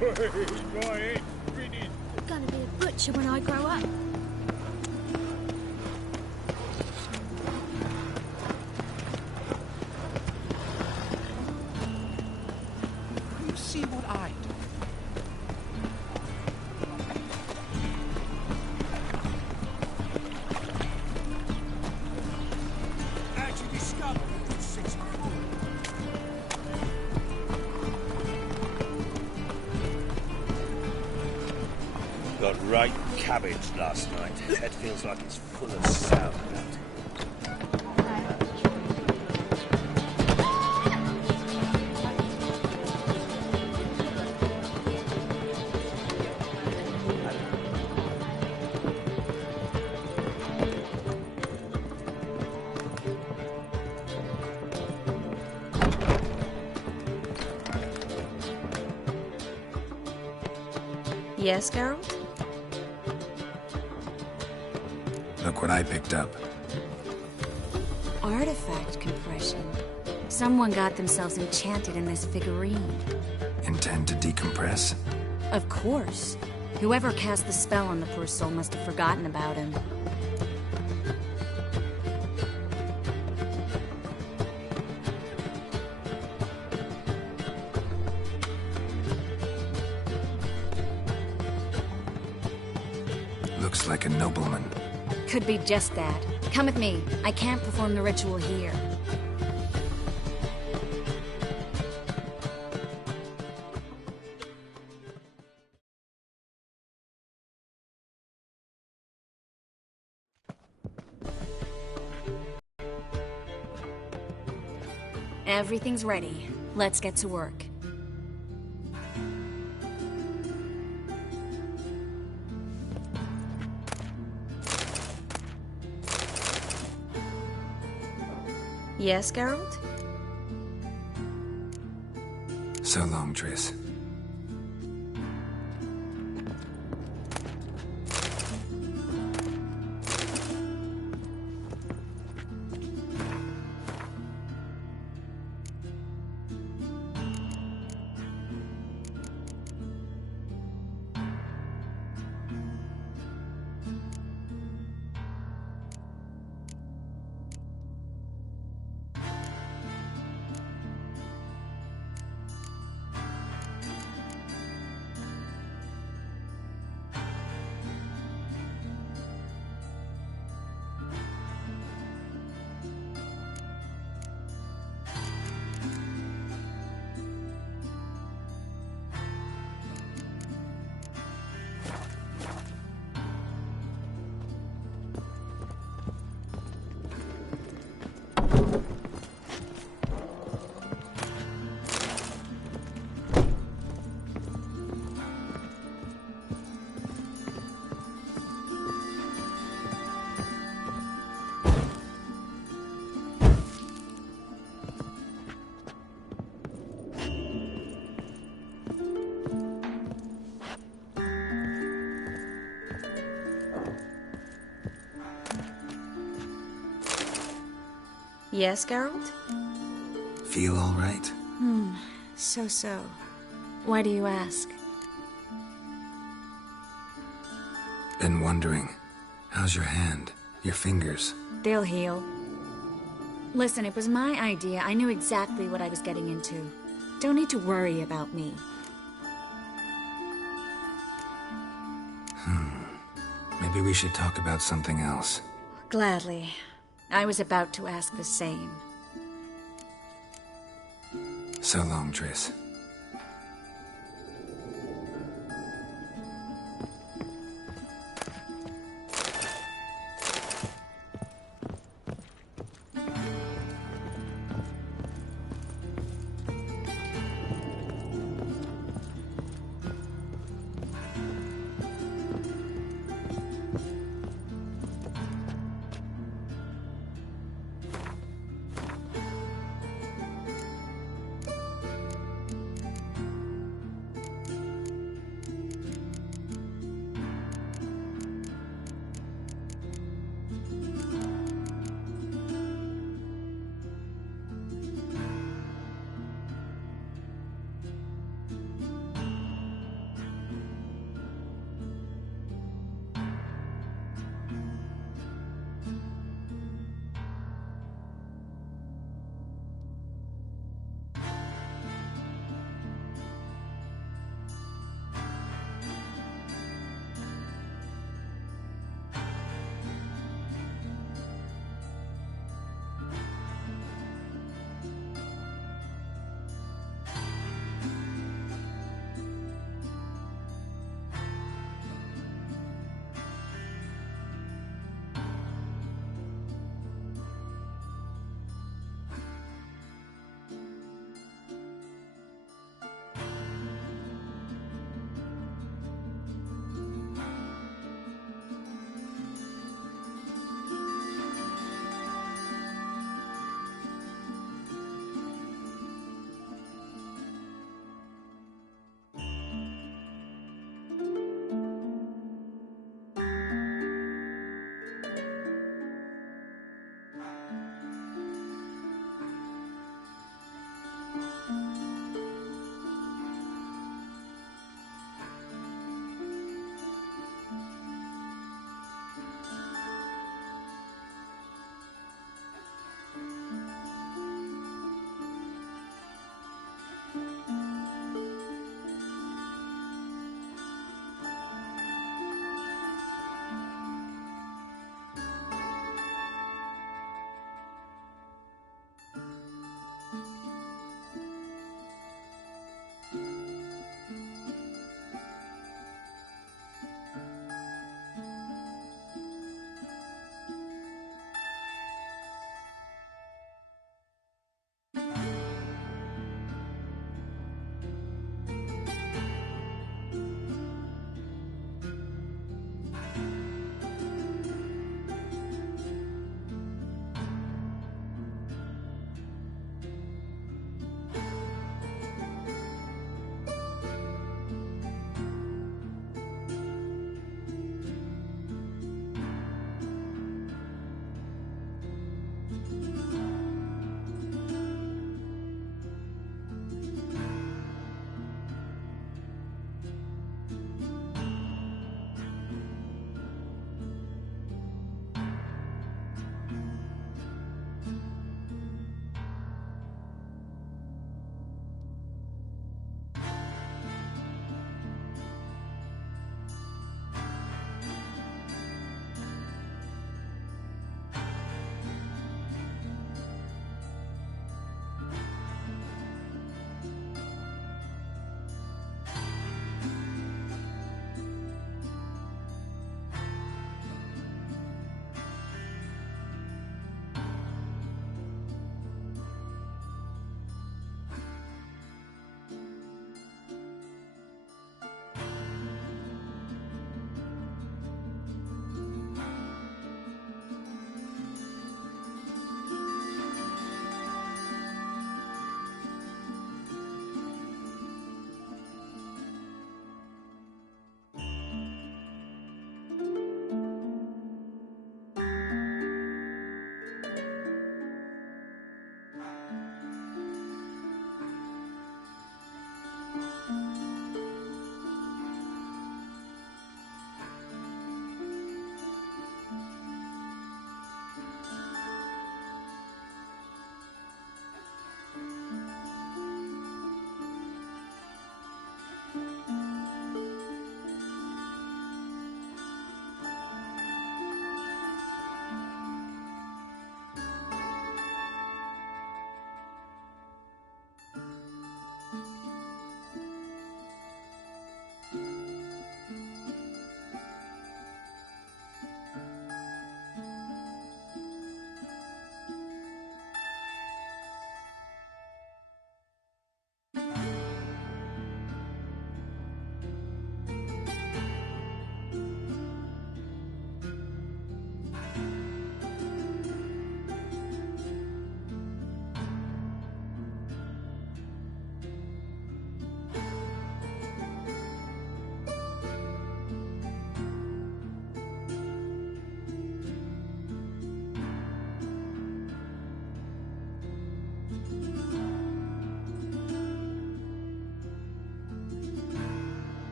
I'm gonna be a butcher when I grow up. You see what I do? Actually discovered it 64. Got right cabbage last night. Head feels like it's full of sauerkraut. Yes, Geralt? Look what I picked up. Artifact compression. Someone got themselves enchanted in this figurine. Intend to decompress? Of course. Whoever cast the spell on the poor soul must have forgotten about him. Looks like a nobleman. Could be just that. Come with me. I can't perform the ritual here. Everything's ready. Let's get to work. Yes, Geralt? So long, Triss. Yes, Geralt? Feel all right? So. Why do you ask? Been wondering. How's your hand? Your fingers? They'll heal. Listen, it was my idea. I knew exactly what I was getting into. Don't need to worry about me. Maybe we should talk about something else. Gladly. I was about to ask the same. So long, Triss.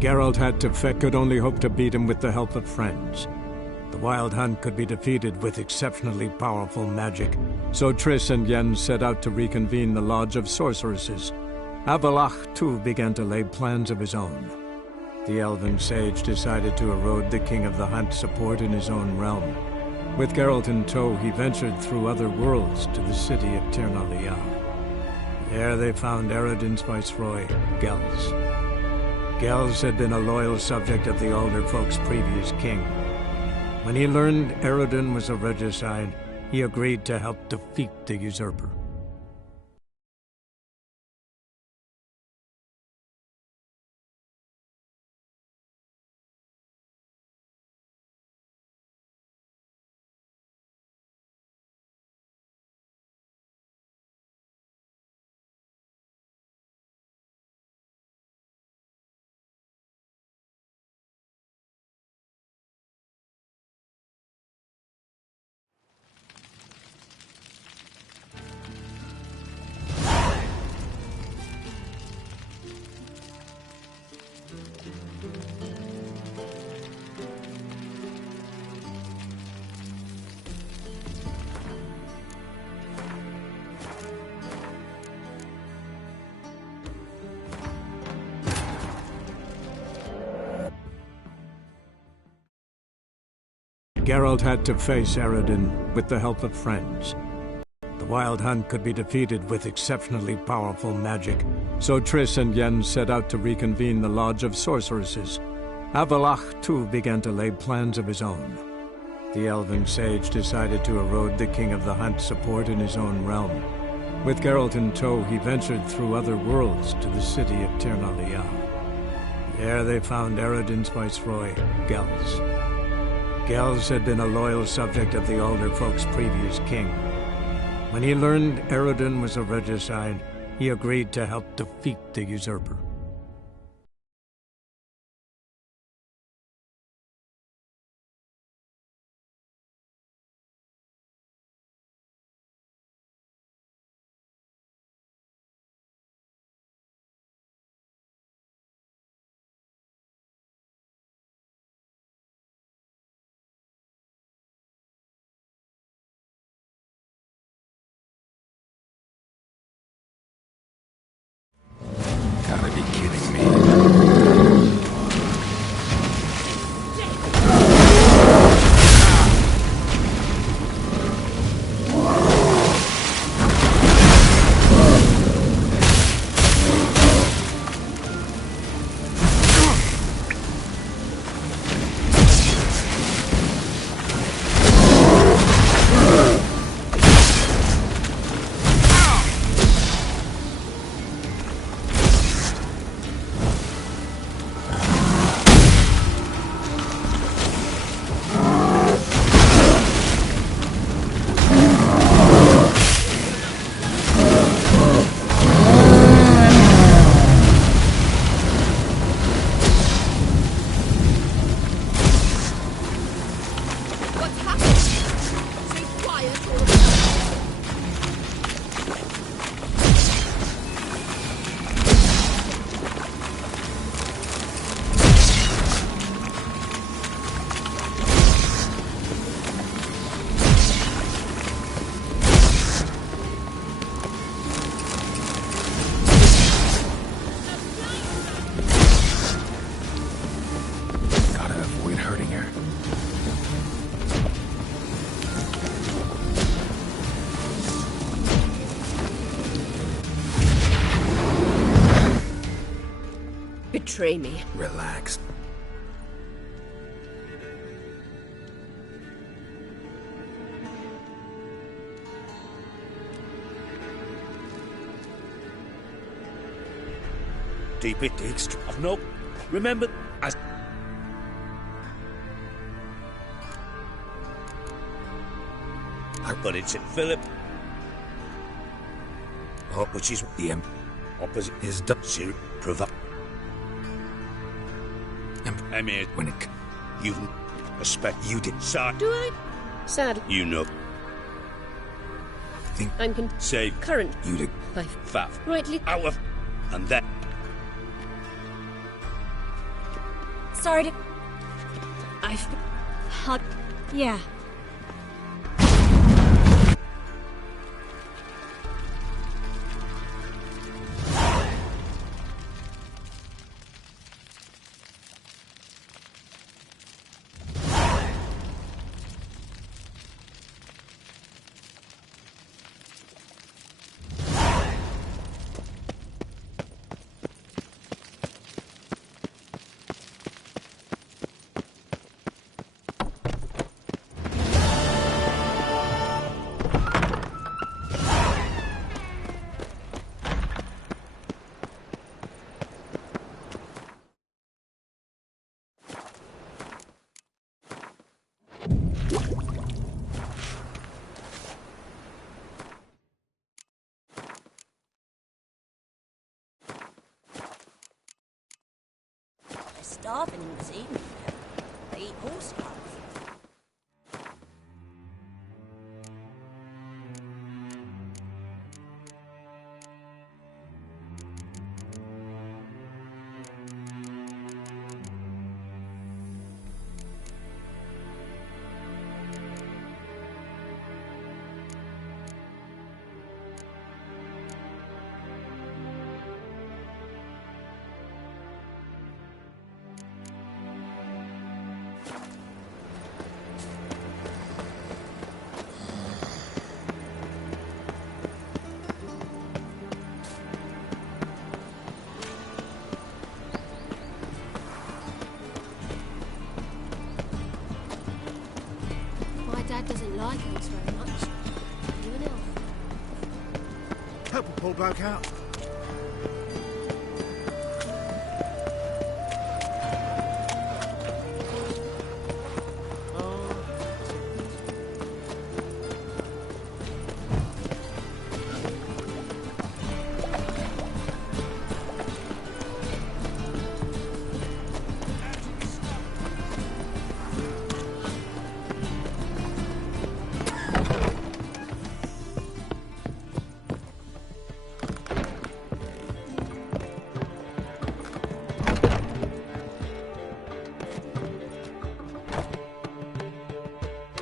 Geralt had to could only hope to beat him with the help of friends. The Wild Hunt could be defeated with exceptionally powerful magic, so Triss and Yen set out to reconvene the Lodge of Sorceresses. Avalach, too, began to lay plans of his own. The elven sage decided to erode the King of the Hunt's support in his own realm. With Geralt in tow, he ventured through other worlds to the city of Tir na Lial. There they found Eredin's viceroy, Gels. Gels had been a loyal subject of the Alder Folk's previous king. When he learned Eredin was a regicide, he agreed to help defeat the usurper. Geralt had to face Eredin with the help of friends. The Wild Hunt could be defeated with exceptionally powerful magic, so Triss and Yen set out to reconvene the Lodge of Sorceresses. Avalach, too, began to lay plans of his own. The elven sage decided to erode the King of the Hunt's support in his own realm. With Geralt in tow, he ventured through other worlds to the city of Tir na Lial. There they found Eredin's viceroy, Gels. Gels had been a loyal subject of the Alder Folk's previous king. When he learned Eredin was a regicide, he agreed to help defeat the usurper. Gotta be kidding me. Betray me. Relax. Deep it digs. No, remember, as but it's in Philip, which is the opposite is Sir Provo. Emir, when it you respect you did. Sad. Do I? Sad. You know. Think I'm say current you did. life. Fav. Rightly. Out of and then Sorry to... Yeah. Starving in this evening. They eat horse cubs. My dad doesn't like oats very much. You an elf? Help a poor bloke out.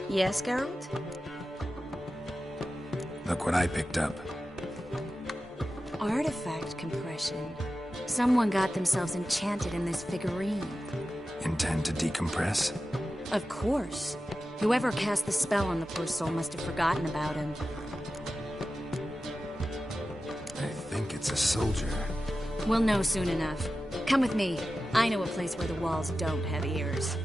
Yes, Geralt? Look what I picked up. Artifact compression. Someone got themselves enchanted in this figurine. Intend to decompress? Of course. Whoever cast the spell on the poor soul must have forgotten about him. I think it's a soldier. We'll know soon enough. Come with me. I know a place where the walls don't have ears.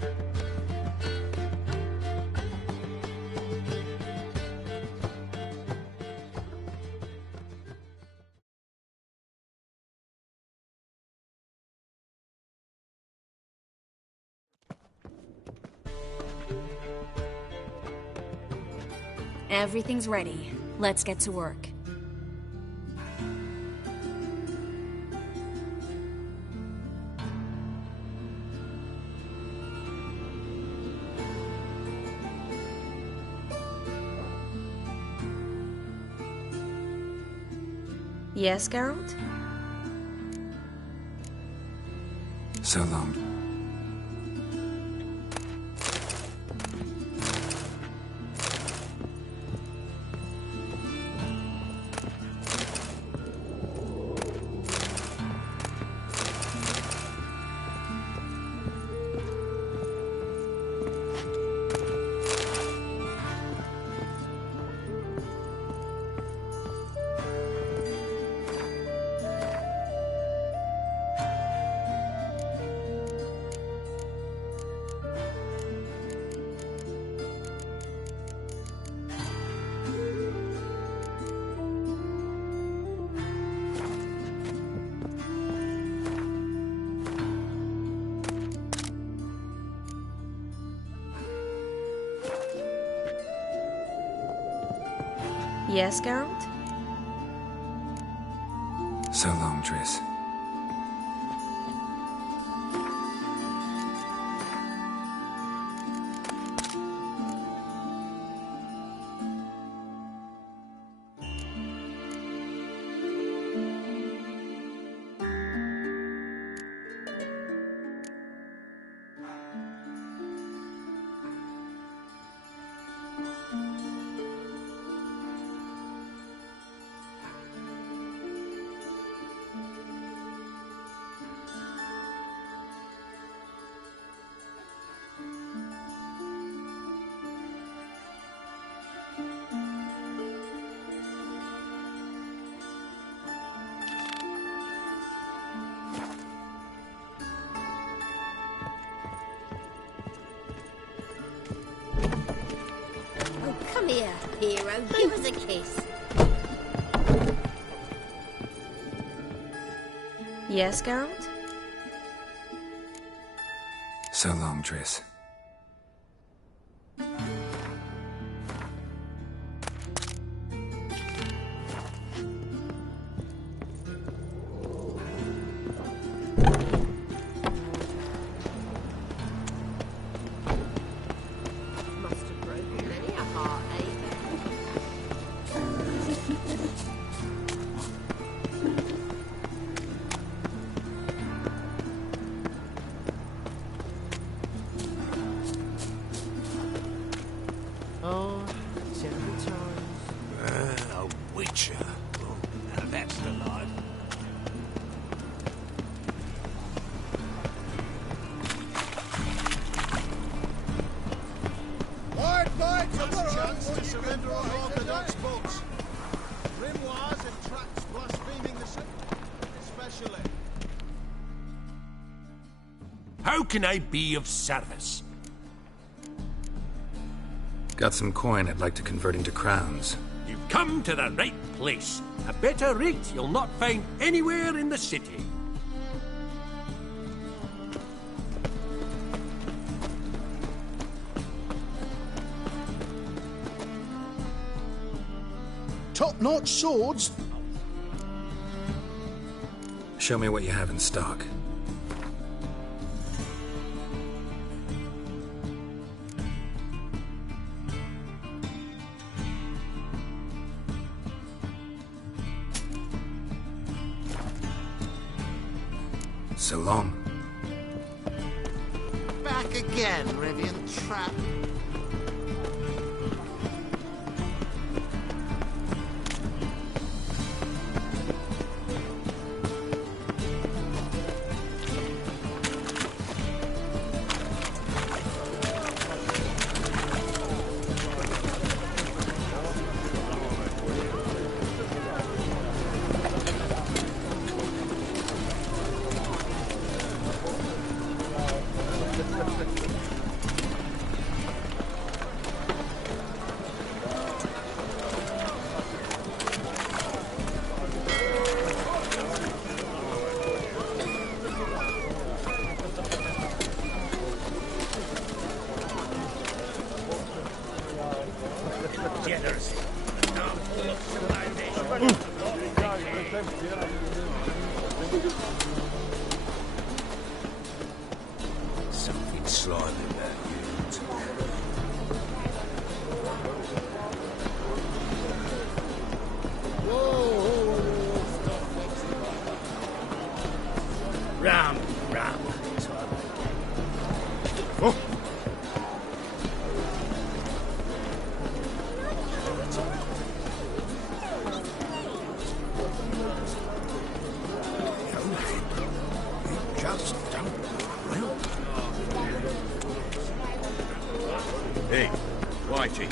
Everything's ready. Let's get to work. Yes, Geralt? So long. Yes, Geralt? So long, Triss. here, hero. Give us a kiss. Yes, Geralt? So long, Triss. Must have broken many a heart, eh? Oh, terrible times. A witcher. Oh, now that's the life. I've got a chance to surrender on Orthodox books. Grimoires and tracts blaspheming the ship, especially. How can I be of service? Got some coin I'd like to convert into crowns. You've come to the right place. A better rate you'll not find anywhere in the city. Top-notch swords? Show me what you have in stock. So long. Back again, Rivian Trap. Something slimy about you. Ram. Oh. Just don't. Well, Hey, Whitey,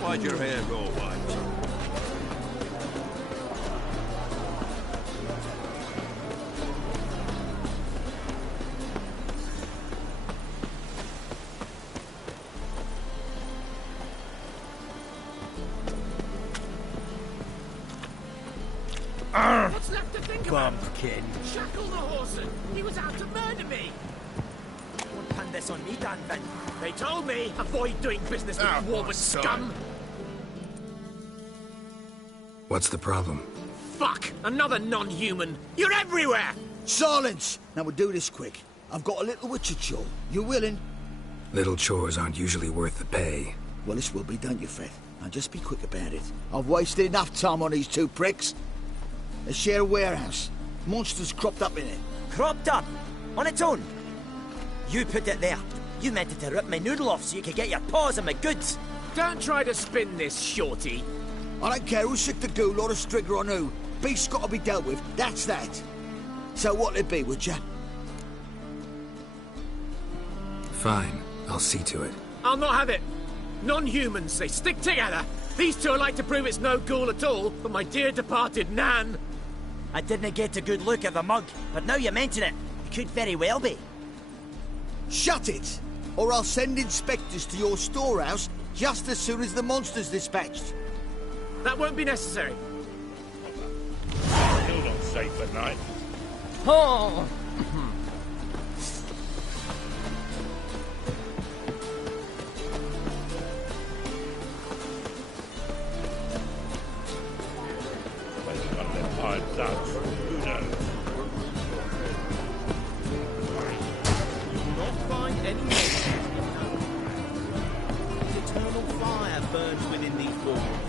why'd your hair go white? What's left to think Bumpkin. Shackle the horse! He was out to murder me! Don't pan this on me, Danvin. They told me, avoid doing business with warmer scum! What's the problem? Fuck! Another non-human! You're everywhere! Silence! Now we'll do this quick. I've got a little witcher chore. You willing? Little chores aren't usually worth the pay. Well, this will be, don't you, Fred? Now just be quick about it. I've wasted enough time on these two pricks. They share a warehouse. Monsters cropped up in it. Cropped up? On its own? You put it there. You meant it to rip my noodle off so you could get your paws on my goods. Don't try to spin this, shorty. I don't care who's sick the ghoul or the strigger on who. Beast's got to be dealt with. That's that. So what'll it be, would ya? Fine, I'll see to it. I'll not have it. Non-humans, they stick together. These two are like to prove it's no ghoul at all, but my dear departed Nan. I didn't get a good look at the mug, but now you mention it, it could very well be. Shut it! Or I'll send inspectors to your storehouse just as soon as the monster's dispatched. That won't be necessary. Still not safe at night. Oh! Maybe one of them hired thugs. Who knows? You will not find any monsters in no. The eternal fire burns within these walls.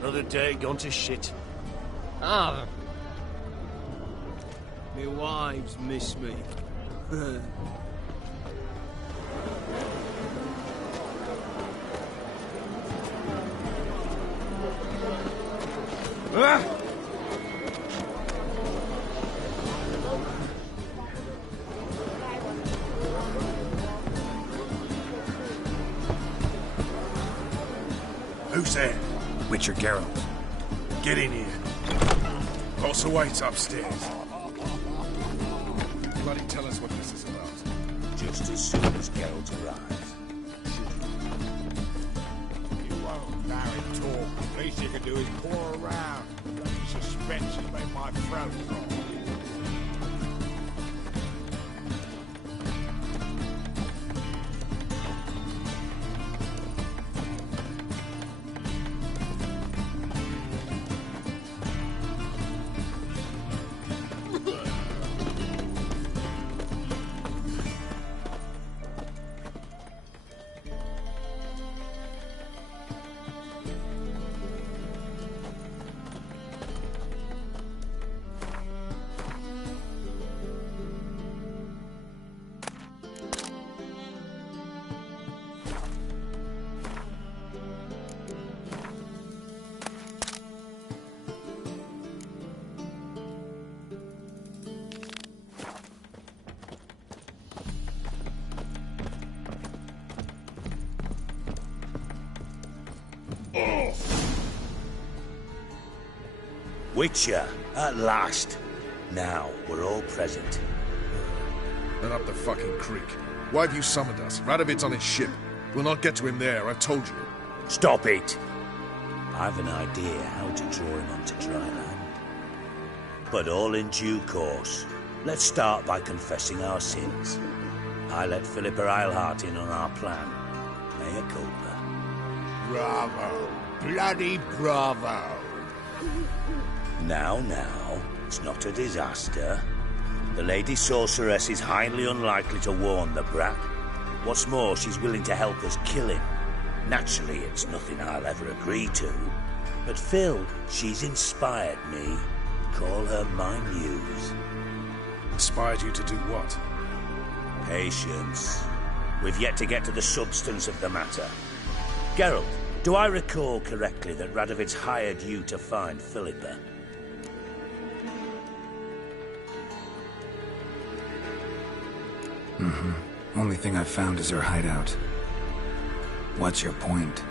Another day gone to shit. Ah. My wives miss me. Who's there? Witcher Geralt. Get in here. Also waits upstairs. Bloody tell us what this is about. Just as soon as Geralt arrives. You won't marry talk. Least you can do is pour around. Bloody suspense has made my throat dry. Witcher, at last. Now we're all present. And up the fucking creek. Why have you summoned us? Radovid's on his ship. We'll not get to him there, I've told you. Stop it! I've an idea how to draw him onto dry land. But all in due course. Let's start by confessing our sins. I let Philippa Eilhart in on our plan. Mea culpa. Bravo. Bloody bravo. Now, it's not a disaster. The Lady Sorceress is highly unlikely to warn the brat. What's more, she's willing to help us kill him. Naturally, it's nothing I'll ever agree to. But Phil, she's inspired me. Call her my muse. Inspired you to do what? Patience. We've yet to get to the substance of the matter. Geralt, do I recall correctly that Radovid's hired you to find Philippa? Only thing I've found is her hideout. What's your point?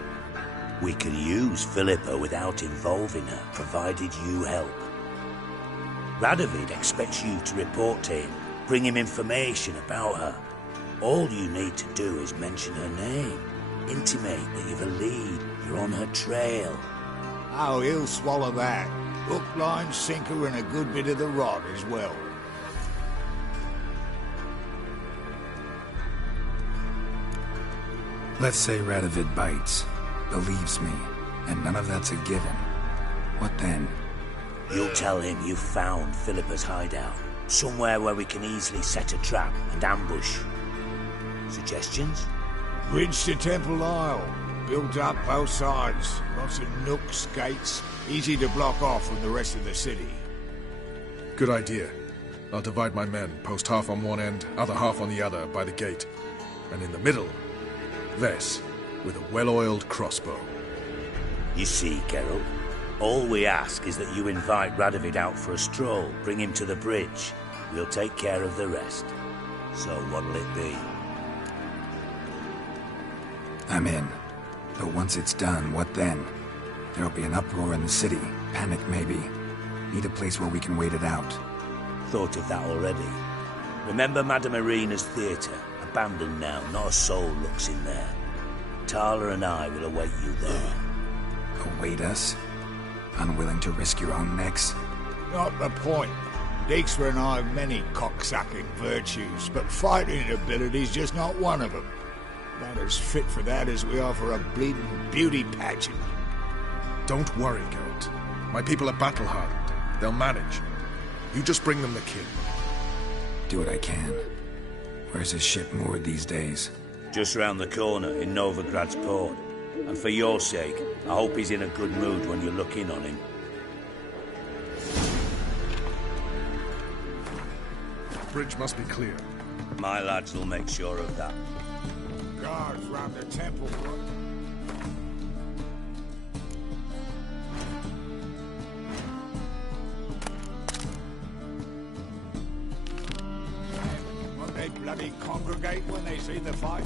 We can use Philippa without involving her, provided you help. Radovid expects you to report to him, bring him information about her. All you need to do is mention her name, intimate that you've a lead, you're on her trail. Oh, he'll swallow that. Hook, line, sinker, and a good bit of the rod as well. Let's say Radovid bites, believes me, and none of that's a given. What then? You'll tell him you found Philippa's hideout, somewhere where we can easily set a trap and ambush. Suggestions? Bridge to Temple Isle. Built up both sides. Lots of nooks, gates. Easy to block off from the rest of the city. Good idea. I'll divide my men, post half on one end, other half on the other, by the gate. And in the middle, Vess, with a well-oiled crossbow. You see, Geralt, all we ask is that you invite Radovid out for a stroll, bring him to the bridge. We'll take care of the rest. So what'll it be? I'm in. But once it's done, what then? There'll be an uproar in the city. Panic, maybe. Need a place where we can wait it out. Thought of that already. Remember Madame Irina's theatre? Abandoned now, not a soul looks in there. Tala and I will await you there. Await us? Unwilling to risk your own necks? Not the point. Dijkstra and I have many cocksucking virtues, but fighting ability's just not one of them. Not as fit for that as we are for a bleeding beauty pageant. Don't worry, Geralt. My people are battle-hardened. They'll manage. You just bring them the kid. Do what I can. Where's his ship moored these days? Just round the corner in Novigrad's port. And for your sake, I hope he's in a good mood when you look in on him. Bridge must be clear. My lads will make sure of that. Guards round the temple. Won't they bloody congregate when they see the fight?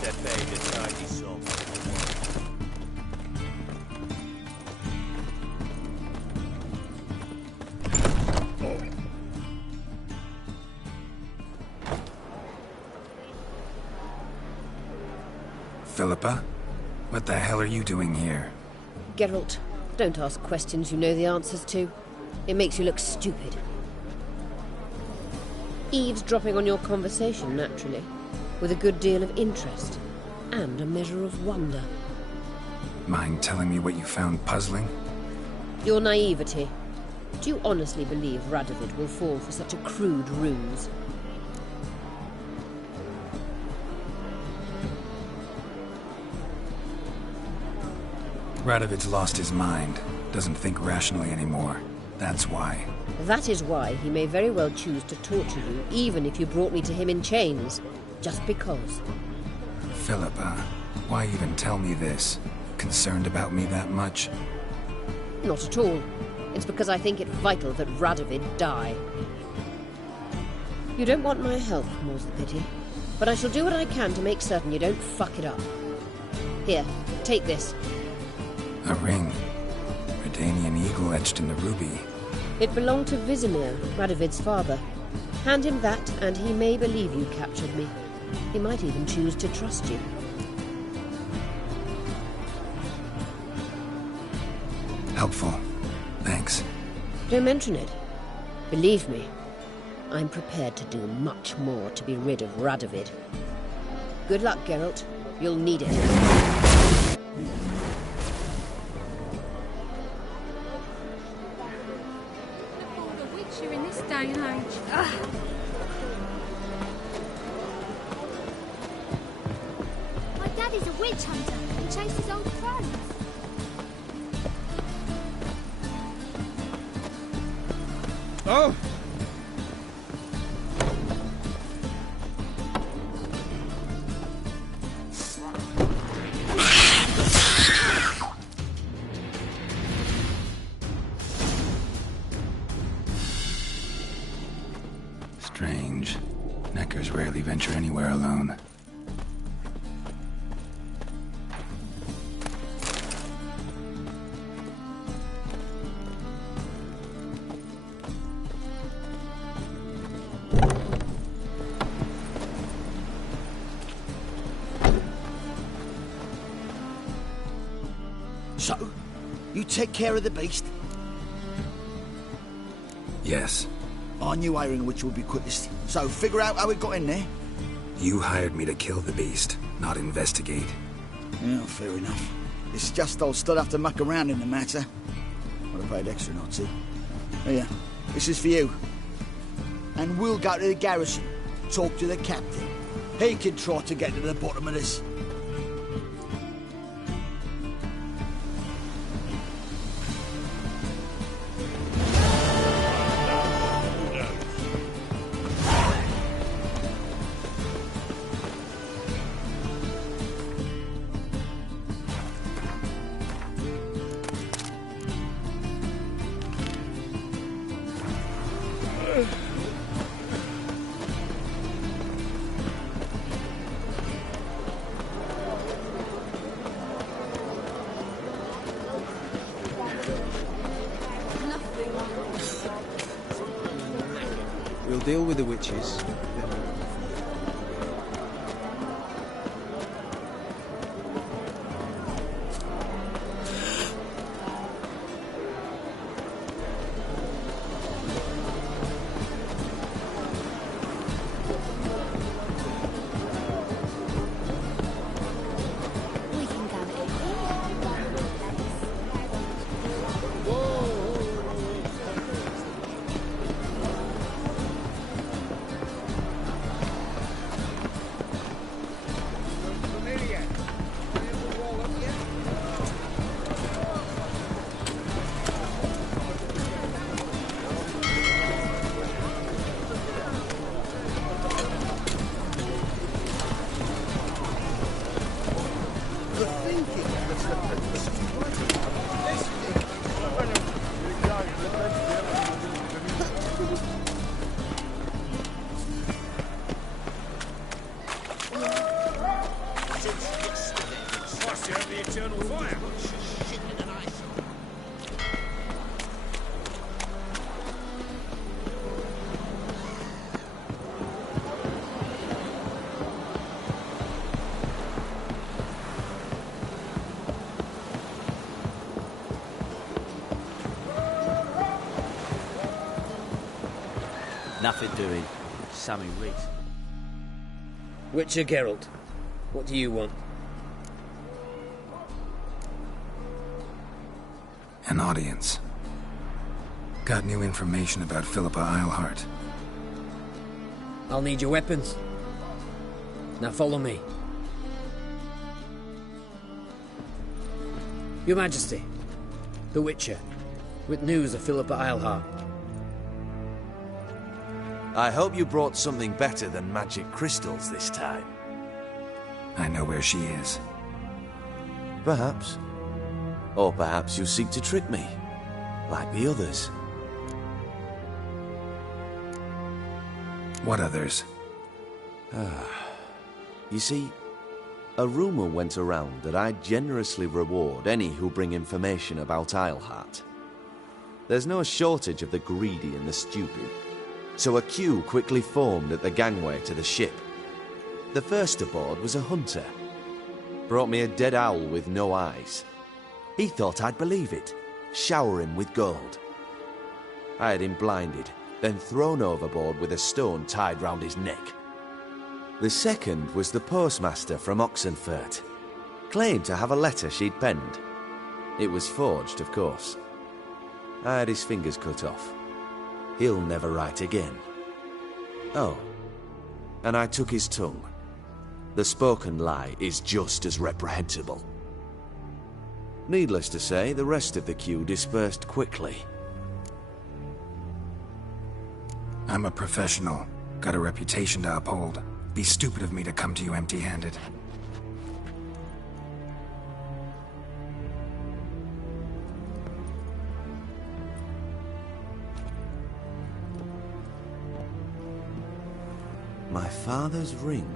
They're paid a tidy sum. Philippa? What the hell are you doing here? Geralt, don't ask questions you know the answers to. It makes you look stupid. Eavesdropping on your conversation, naturally, with a good deal of interest and a measure of wonder. Mind telling me what you found puzzling? Your naivety. Do you honestly believe Radovid will fall for such a crude ruse? Radovid's lost his mind. Doesn't think rationally anymore. That's why. That is why he may very well choose to torture you, even if you brought me to him in chains. Just because. Philippa, why even tell me this? Concerned about me that much? Not at all. It's because I think it vital that Radovid die. You don't want my help, more's the pity. But I shall do what I can to make certain you don't fuck it up. Here, take this. A ring. Redanian eagle etched in the ruby. It belonged to Vizimir, Radovid's father. Hand him that, and he may believe you captured me. He might even choose to trust you. Helpful. Thanks. Don't mention it. Believe me, I'm prepared to do much more to be rid of Radovid. Good luck, Geralt. You'll need it. In this day and age. Ugh. My daddy's a witch hunter and chases old friends. Oh! hardly venture anywhere alone. So, you take care of the beast? Yes. I knew hiring which would be quickest. So, figure out how it got in there. You hired me to kill the beast, not investigate. Yeah, fair enough. It's just I'll still have to muck around in the matter. I'd have paid extra not to. Here, this is for you. And we'll go to the garrison, talk to the captain. He can try to get to the bottom of this. We'll deal with the witches. Nothing doing. Sammy Reese. Witcher Geralt, what do you want? An audience. Got new information about Philippa Eilhart. I'll need your weapons. Now follow me. Your Majesty, the Witcher, with news of Philippa Eilhart. I hope you brought something better than magic crystals this time. I know where she is. Perhaps. Or perhaps you seek to trick me, like the others. What others? You see, a rumor went around that I generously reward any who bring information about Eilhart. There's no shortage of the greedy and the stupid, so a queue quickly formed at the gangway to the ship. The first aboard was a hunter. Brought me a dead owl with no eyes. He thought I'd believe it, shower him with gold. I had him blinded, then thrown overboard with a stone tied round his neck. The second was the postmaster from Oxenfurt. Claimed to have a letter she'd penned. It was forged, of course. I had his fingers cut off. He'll never write again. Oh, and I took his tongue. The spoken lie is just as reprehensible. Needless to say, the rest of the queue dispersed quickly. I'm a professional. Got a reputation to uphold. Be stupid of me to come to you empty-handed. My father's ring.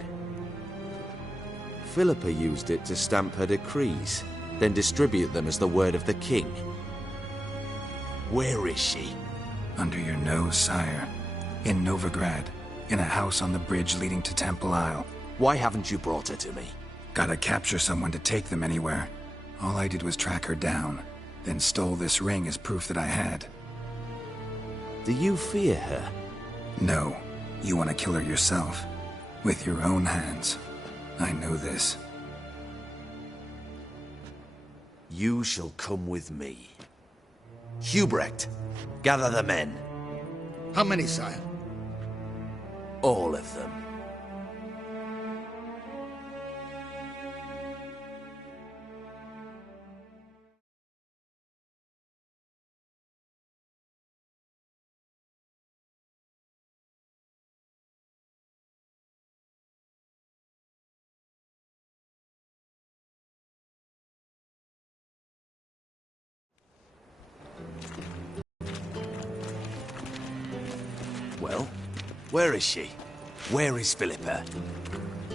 Philippa used it to stamp her decrees, then distribute them as the word of the king. Where is she? Under your nose, sire. In Novigrad, in a house on the bridge leading to Temple Isle. Why haven't you brought her to me? Gotta capture someone to take them anywhere. All I did was track her down, then stole this ring as proof that I had. Do you fear her? No. You want to kill her yourself. With your own hands. I know this. You shall come with me. Hubrecht, gather the men. How many, sire? All of them. Well, where is she? Where is Philippa?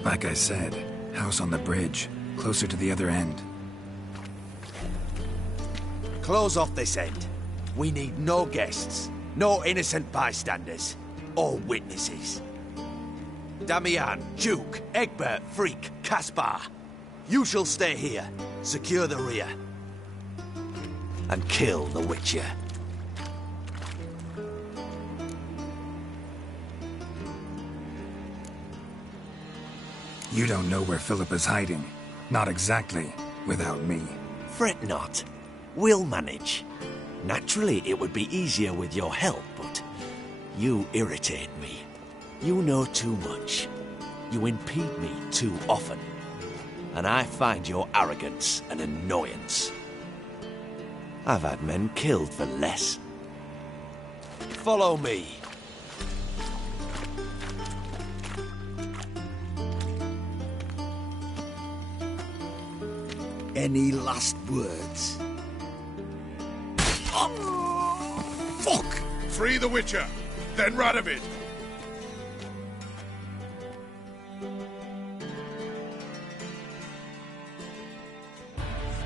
Like I said, house on the bridge, closer to the other end. Close off this end. We need no guests, no innocent bystanders, or witnesses. Damian, Duke, Egbert, Freak, Caspar. You shall stay here, secure the rear, and kill the Witcher. You don't know where Philippa's hiding. Not exactly, without me. Fret not. We'll manage. Naturally, it would be easier with your help, but you irritate me. You know too much. You impede me too often. And I find your arrogance an annoyance. I've had men killed for less. Follow me. Any last words? Oh, fuck! Free the Witcher, then Radovid.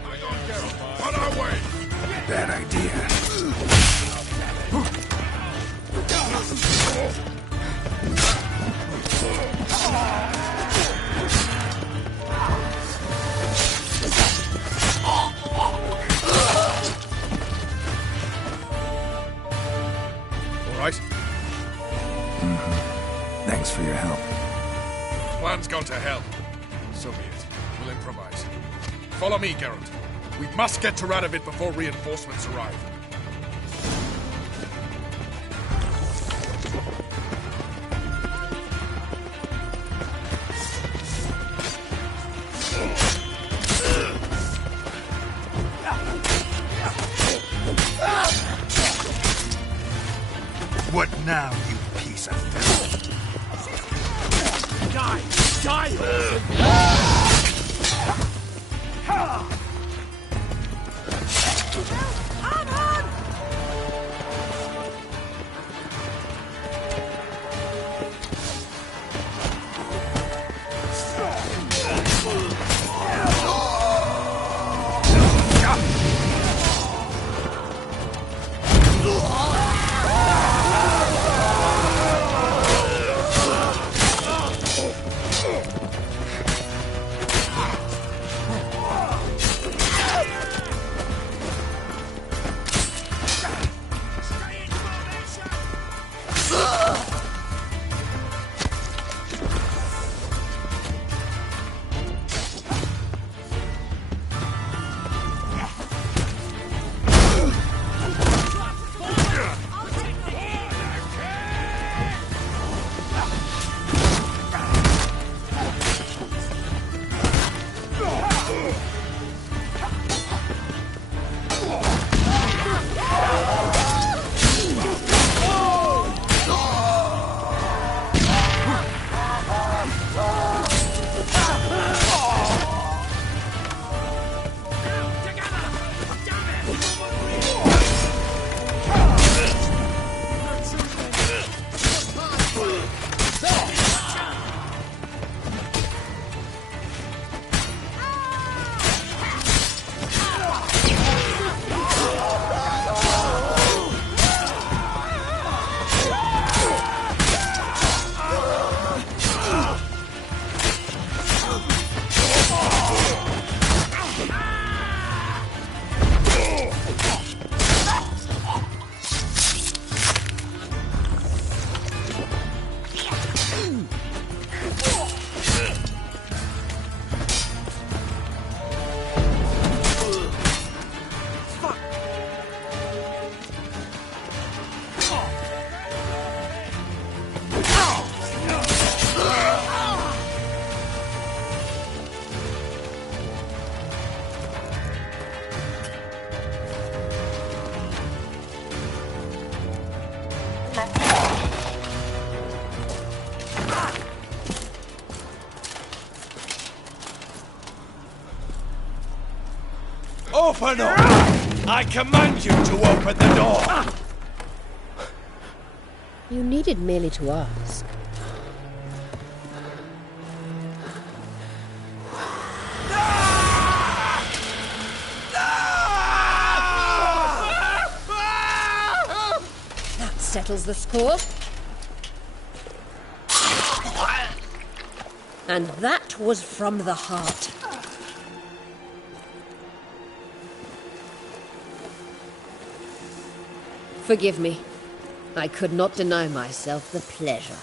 Hang on, Geralt. On our way. Bad idea. Right? Thanks for your help. Plan's gone to hell. So be it. We'll improvise. Follow me, Geralt. We must get to Radovid before reinforcements arrive. What now, you piece of filth? Die! Die! Open up! I command you to open the door! You needed merely to ask. That settles the score. And that was from the heart. Forgive me. I could not deny myself the pleasure.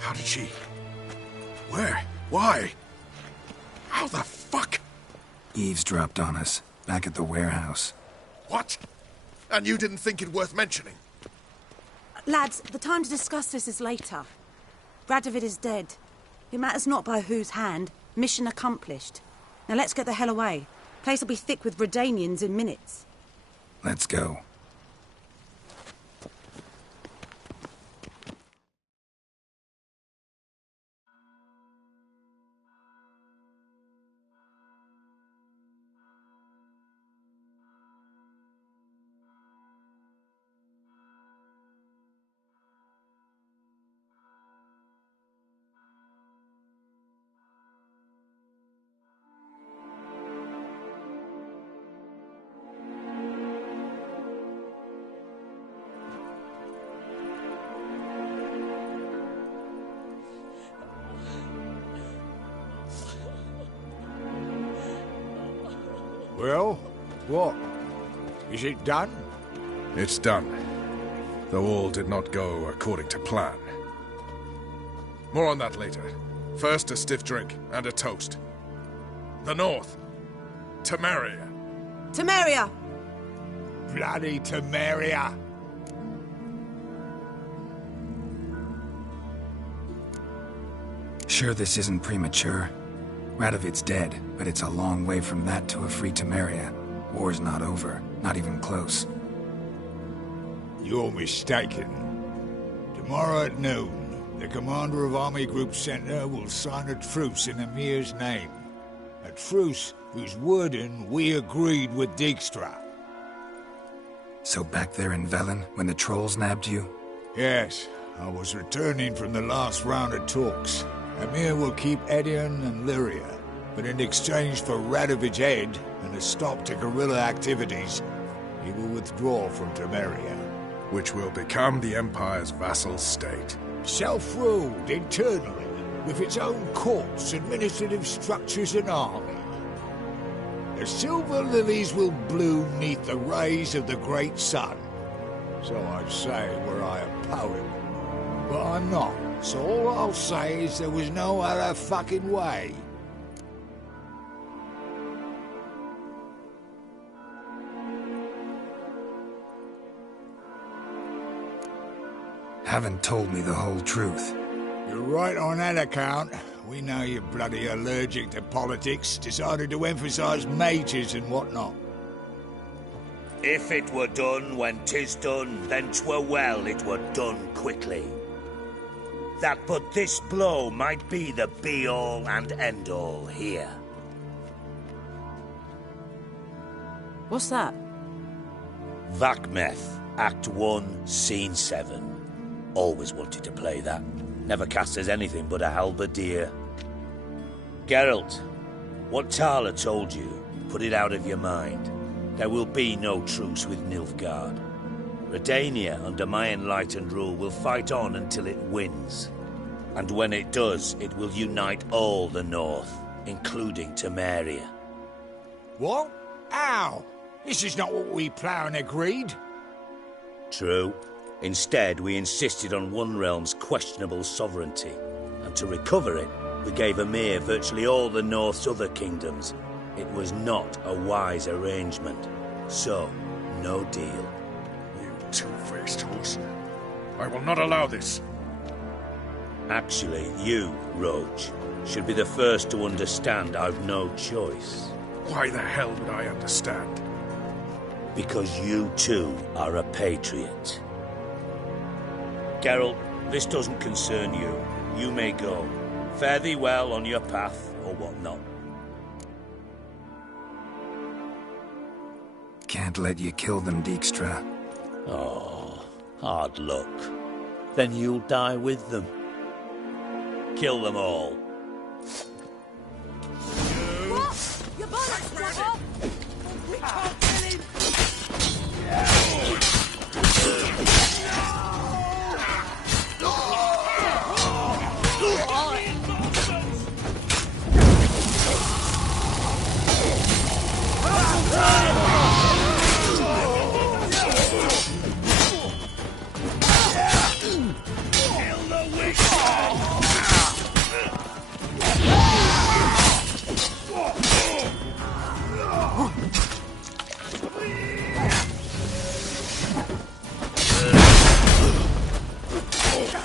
How did she... Where? Why? How the fuck? Eavesdropped on us, back at the warehouse. What? And you didn't think it worth mentioning? Lads, the time to discuss this is later. Radovid is dead. It matters not by whose hand. Mission accomplished. Now let's get the hell away. Place will be thick with Redanians in minutes. Let's go. Well, what? Is it done? It's done. Though all did not go according to plan. More on that later. First, a stiff drink and a toast. The North. Temeria. Temeria! Bloody Temeria! Sure this isn't premature? Radovid's dead, but it's a long way from that to a free Temeria. War's not over, not even close. You're mistaken. Tomorrow at noon, the commander of Army Group Center will sign a truce in Emir's name. A truce whose wording we agreed with Dijkstra. So back there in Velen, when the trolls nabbed you? Yes, I was returning from the last round of talks. Emir will keep Edion and Lyria, but in exchange for Radovid's head and a stop to guerrilla activities, he will withdraw from Temeria. Which will become the Empire's vassal state. Self-ruled internally, with its own courts, administrative structures and army. The silver lilies will bloom neath the rays of the great sun. So I'd say were I a poet. But I'm not, so all I'll say is there was no other fucking way. Haven't told me the whole truth. You're right on that account. We know you're bloody allergic to politics, decided to emphasize majors and whatnot. If it were done when 'tis done, then 'twere well it were done quickly. That but this blow might be the be-all and end-all here. What's that? Vakmeth, Act 1, Scene 7. Always wanted to play that. Never cast as anything but a halberdier. Geralt, what Tala told you, put it out of your mind. There will be no truce with Nilfgaard. Redania, under my enlightened rule, will fight on until it wins. And when it does, it will unite all the North, including Temeria. What? How? This is not what we planned and agreed. True. Instead, we insisted on one realm's questionable sovereignty. And to recover it, we gave Emir virtually all the North's other kingdoms. It was not a wise arrangement. So, no deal. You two-faced horse. I will not allow this. Actually, you, Roach, should be the first to understand I've no choice. Why the hell would I understand? Because you too are a patriot. Geralt, this doesn't concern you. You may go. Fare thee well on your path, or whatnot. can't let you kill them, Dijkstra. Oh, hard luck. Then you'll die with them. Kill them all. What? Your bollocks, Trevor! We can't kill him!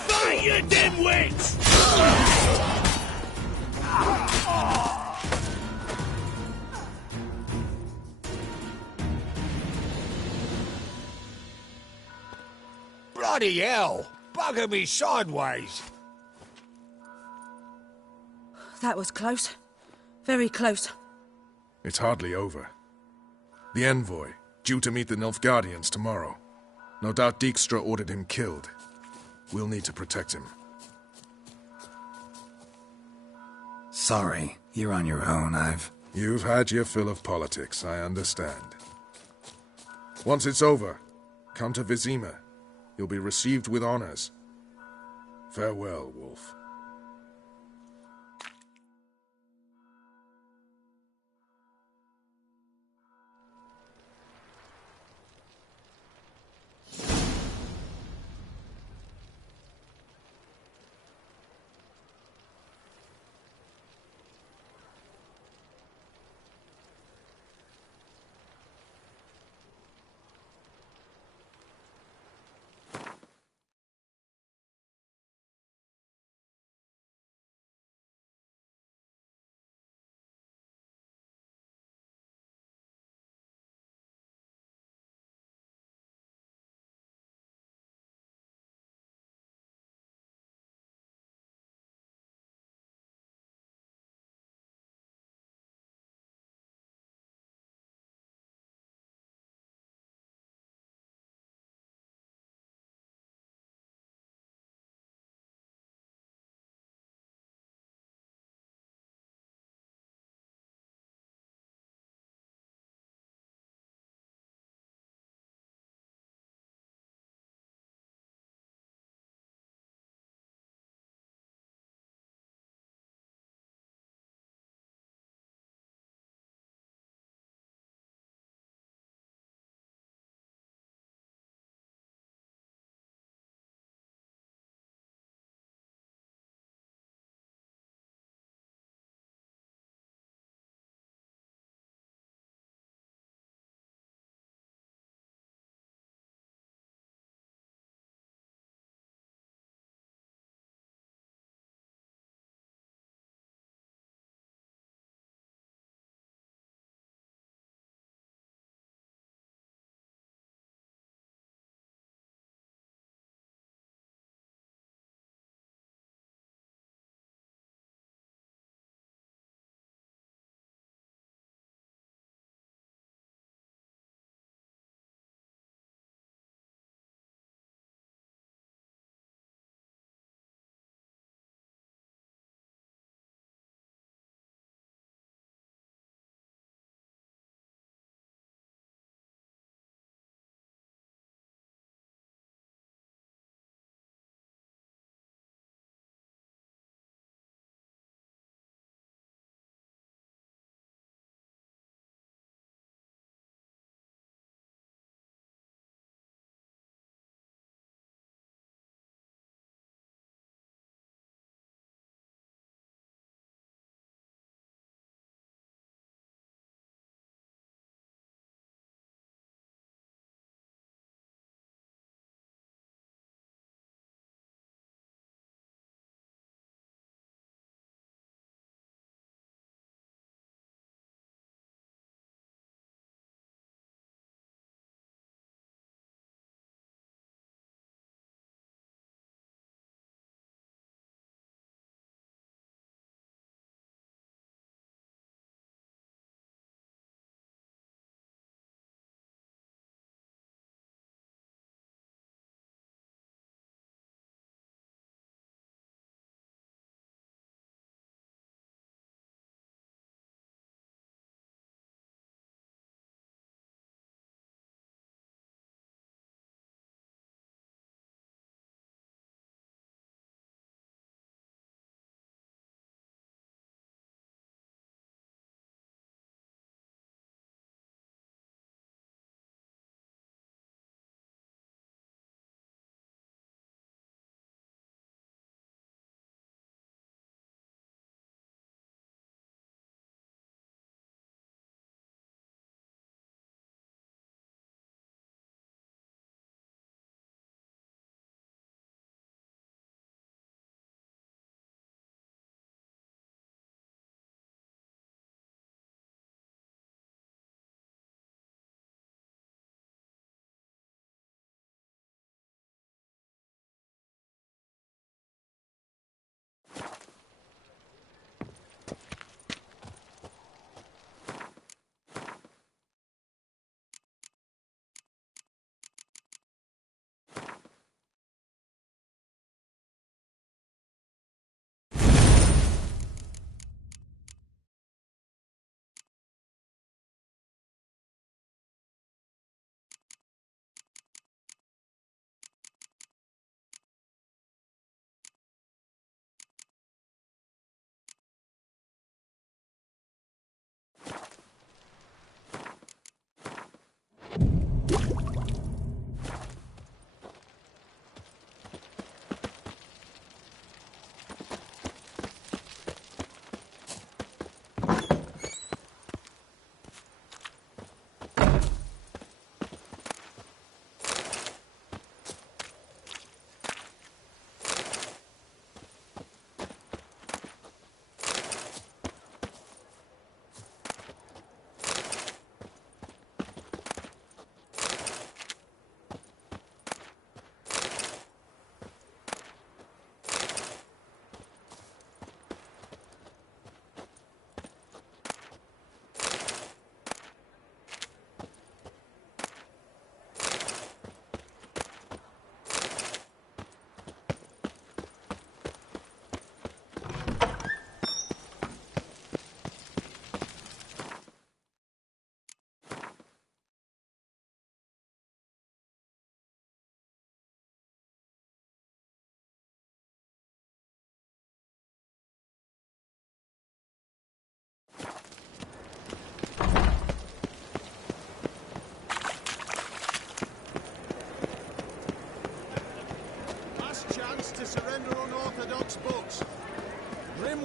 Fight, you dimwits! Bloody hell! Bugger me sideways! That was close. Very close. It's hardly over. The envoy, due to meet the Nilfgaardians tomorrow. No doubt Dijkstra ordered him killed. We'll need to protect him. Sorry, you're on your own. You've had your fill of politics, I understand. Once it's over, come to Vizima. You'll be received with honors. Farewell, Wolf.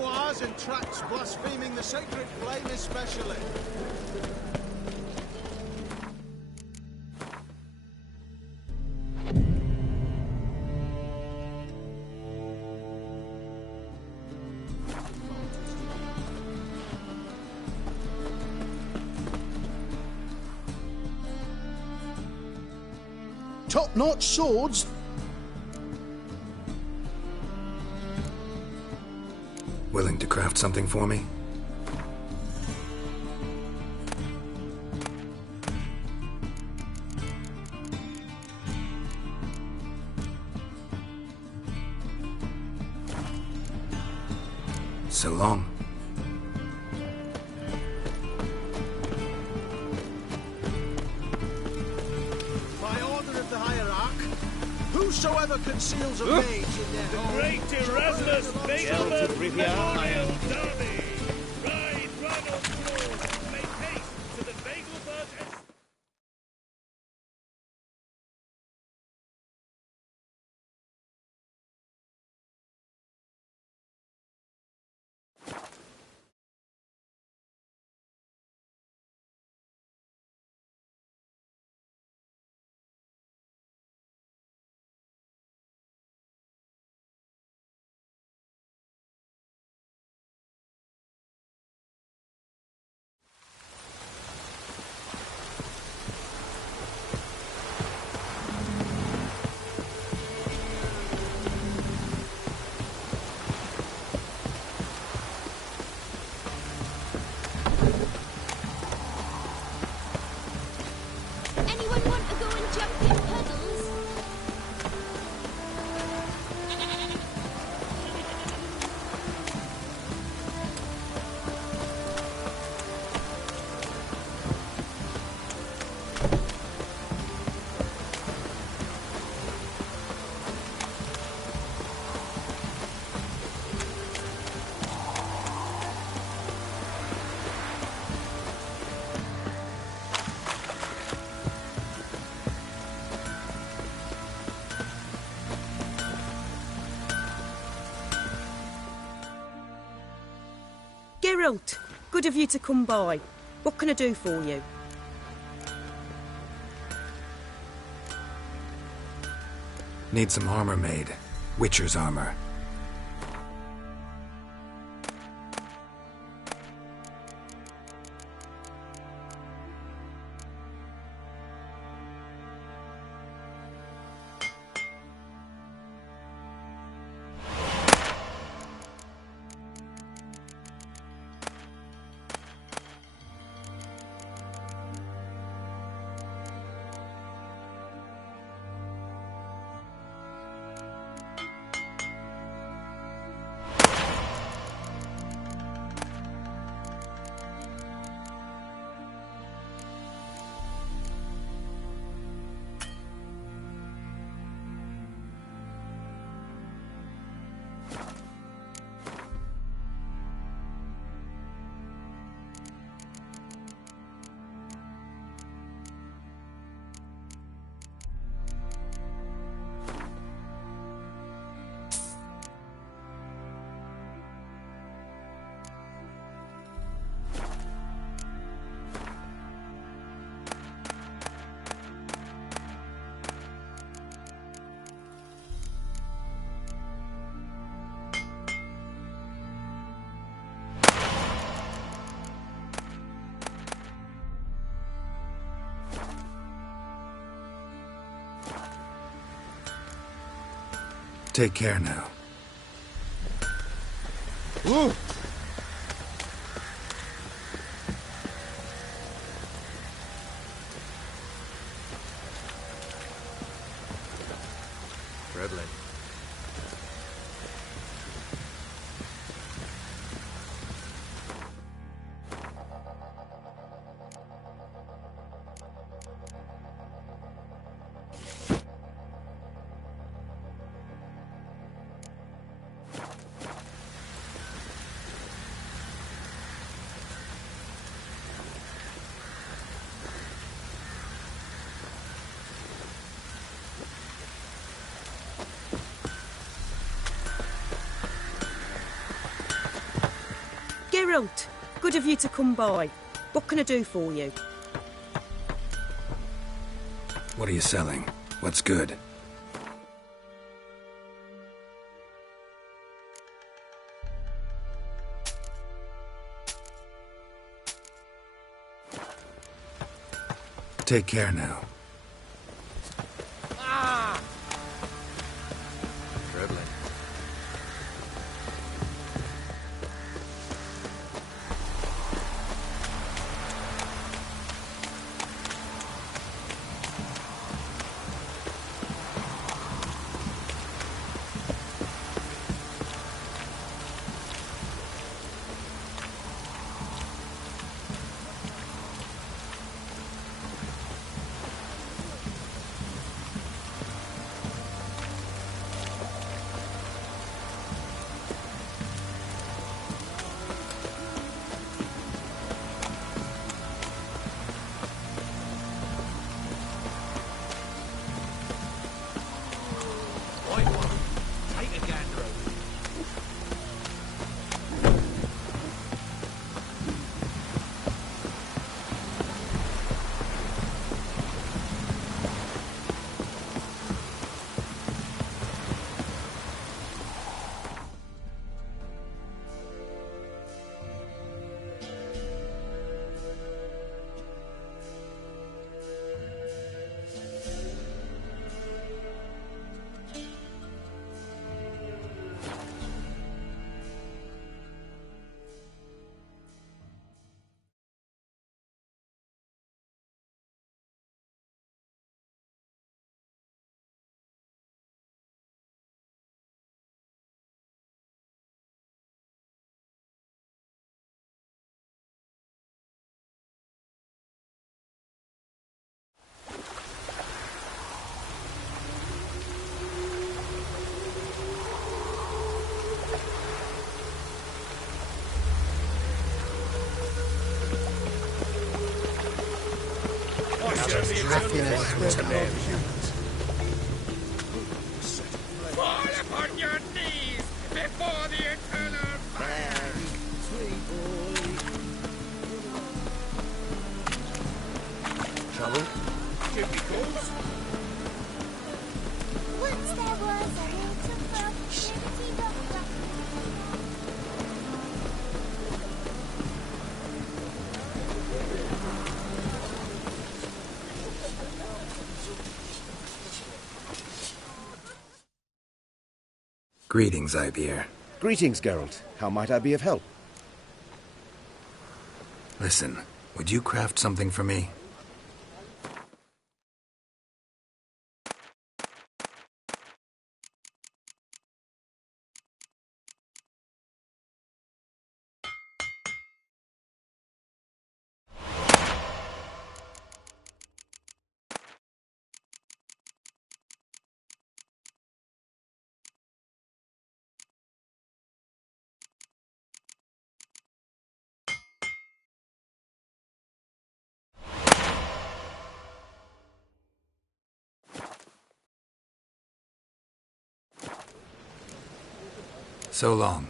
grimoires and tracts blaspheming the sacred flame especially. Top-notch swords? Willing to craft something for me? So long. By order of the hierarch, whosoever conceals a mage in their home... Great Erasmus Bagelman Memorial Derby! Ride Ronald Close! Make haste to the Bagelbert Estate! Anyone want to go and jump in puddles? Geralt, good of you to come by. What can I do for you? Need some armor made. Witcher's armor. Take care now. Ooh. Bradley. Geralt, good of you to come by. What can I do for you? What are you selling? What's good? Take care now. Dribbling. Fall upon your knees before the eternal fire! Trouble? Typicals? Once there was a little frog, liberty dog. Greetings, Ibeer. Greetings, Geralt. How might I be of help? Listen, would you craft something for me? So long.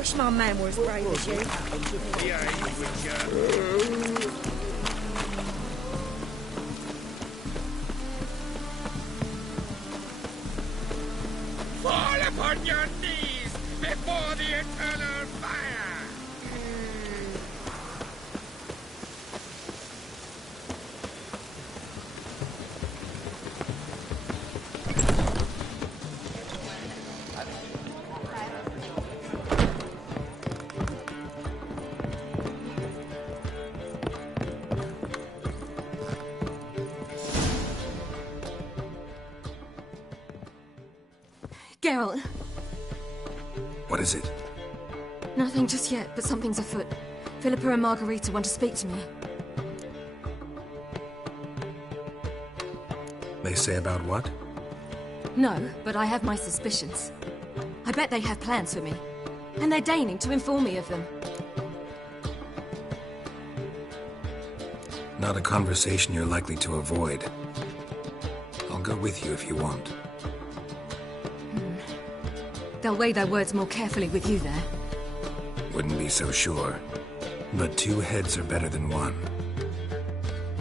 Wish my man were as brave as you. Fall upon your knees before the eternal fire! Geralt. What is it? Nothing just yet, but something's afoot. Philippa and Margarita want to speak to me. They say about what? No, but I have my suspicions. I bet they have plans for me. And they're deigning to inform me of them. Not a conversation you're likely to avoid. I'll go with you if you want. They'll weigh their words more carefully with you there. Wouldn't be so sure. But 2 heads are better than 1.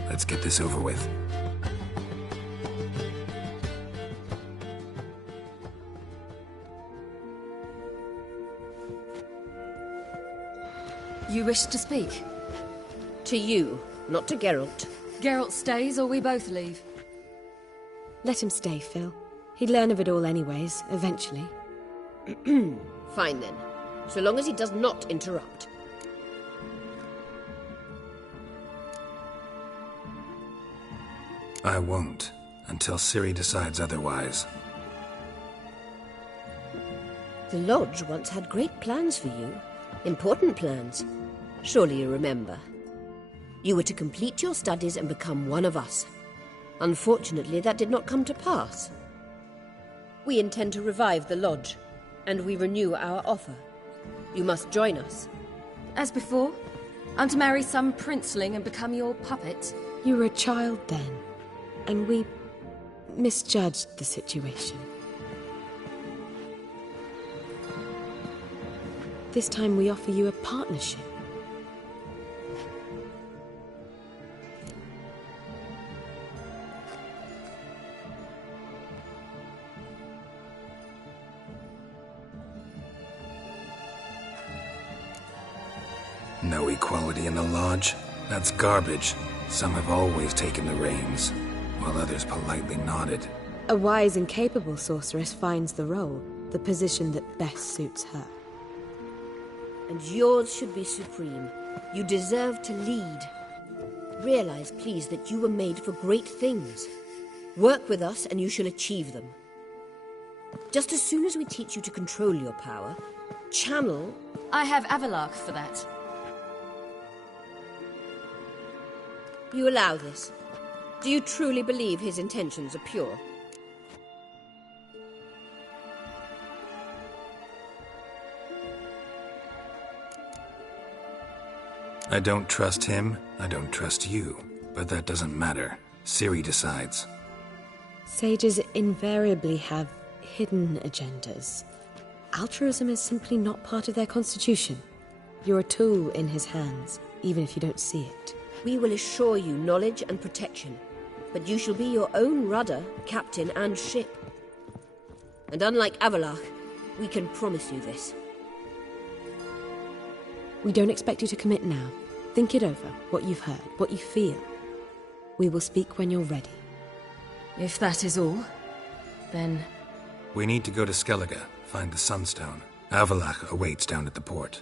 Let's get this over with. You wish to speak? To you, not to Geralt. Geralt stays or we both leave? Let him stay, Phil. He'd learn of it all anyways, eventually. Fine then. So long as he does not interrupt. I won't, until Ciri decides otherwise. The Lodge once had great plans for you. Important plans. Surely you remember. You were to complete your studies and become one of us. Unfortunately, that did not come to pass. We intend to revive the Lodge, and we renew our offer. You must join us. As before? I'm to marry some princeling and become your puppet? You were a child then, and we misjudged the situation. This time we offer you a partnership. No equality in the Lodge? That's garbage. Some have always taken the reins, while others politely nodded. A wise and capable sorceress finds the role, the position that best suits her. And yours should be supreme. You deserve to lead. Realize, please, that you were made for great things. Work with us and you shall achieve them. Just as soon as we teach you to control your power, channel... I have Avalark for that. You allow this? Do you truly believe his intentions are pure? I don't trust him, I don't trust you. But that doesn't matter. Ciri decides. Sages invariably have hidden agendas. Altruism is simply not part of their constitution. You're a tool in his hands, even if you don't see it. We will assure you knowledge and protection, but you shall be your own rudder, captain, and ship. And unlike Avalark, we can promise you this. We don't expect you to commit now. Think it over, what you've heard, what you feel. We will speak when you're ready. If that is all, then... We need to go to Skellige, find the Sunstone. Avalark awaits down at the port.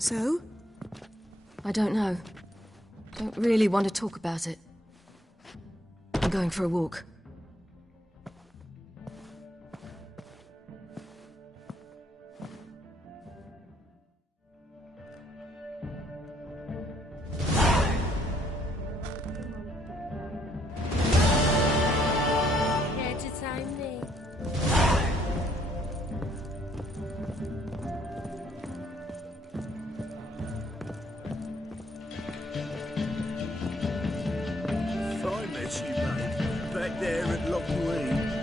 So? I don't know. Don't really want to talk about it. I'm going for a walk. she made back there at Lockweed.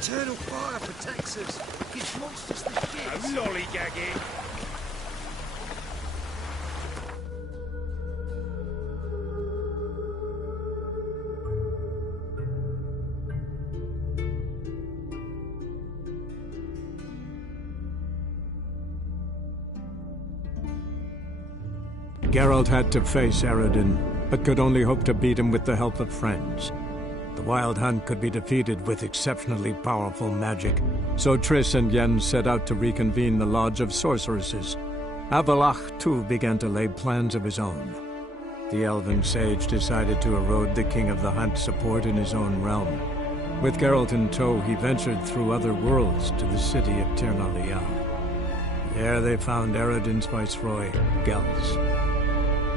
Eternal fire protects us against monsters that gifts. No lollygagging. Geralt had to face Eredin, but could only hope to beat him with the help of friends. The Wild Hunt could be defeated with exceptionally powerful magic, so Triss and Yen set out to reconvene the Lodge of Sorceresses. Avalach, too, began to lay plans of his own. The elven sage decided to erode the King of the Hunt's support in his own realm. With Geralt in tow, he ventured through other worlds to the city of Tir na Lial. There they found Eredin's viceroy, Gels.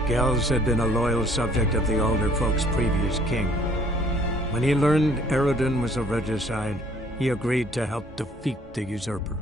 Gels had been a loyal subject of the Alder Folk's previous king. When he learned Eredin was a regicide, he agreed to help defeat the usurper.